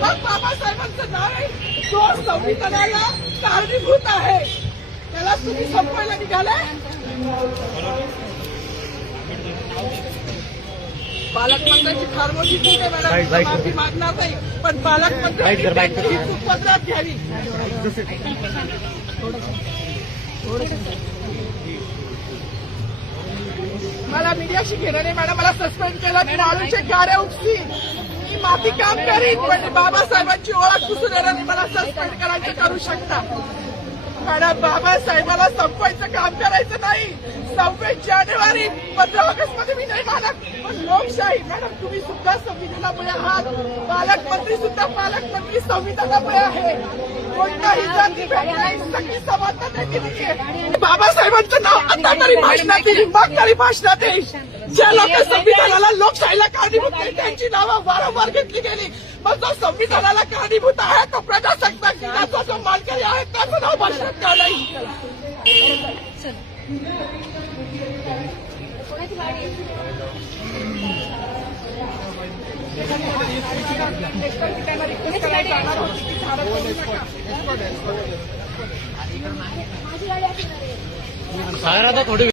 मग बाबासाहेबांचं नाव आहे जो संविधानाला कारणीभूत आहे त्याला तुम्ही संपवायला निघालाय. पालकमंत्र्यांची फार मोठी चूक आहे मॅडम, माफी मागणार नाही, पण पालकमंत्र्यांची ही चूक पदरात घ्यावी. मला मीडियाशी घेणं नाही मॅडम, मला सस्पेंड केलं, मी माळूचे गाड्या उपसी, मी माफी काम करीन, पण बाबासाहेबांची ओळख पुसून येणार नाही. मला सस्पेंड करायचं करू शकता मॅडम. बाबासाहेबाला संपवायचं काम करायचं नाही. 26 जानेवारी 15 ऑगस्ट मध्ये मी नाही मानत, पण लोकशाही मॅडम तुम्ही सुद्धा संविधानामुळे आहात, पालकमंत्री सुद्धा पालकमंत्री संविधानामुळे आहे. कोणताही जाती सगळी समानता दिली. बाबासाहेबांचं नाव आता तरी भाषणात येईल, मग तरी भाषणात येईल. ज्या लोक संविधानाला लोकशाहीला कारणीभूत आहे त्यांची नावं वारंवार घेतली गेली, मग जो संविधानाला कारणीभूत आहे तो प्रजासत्ताक दिनाचा जो मानकरी आहे त्याचं नाव भाषणात का नाही. थोडी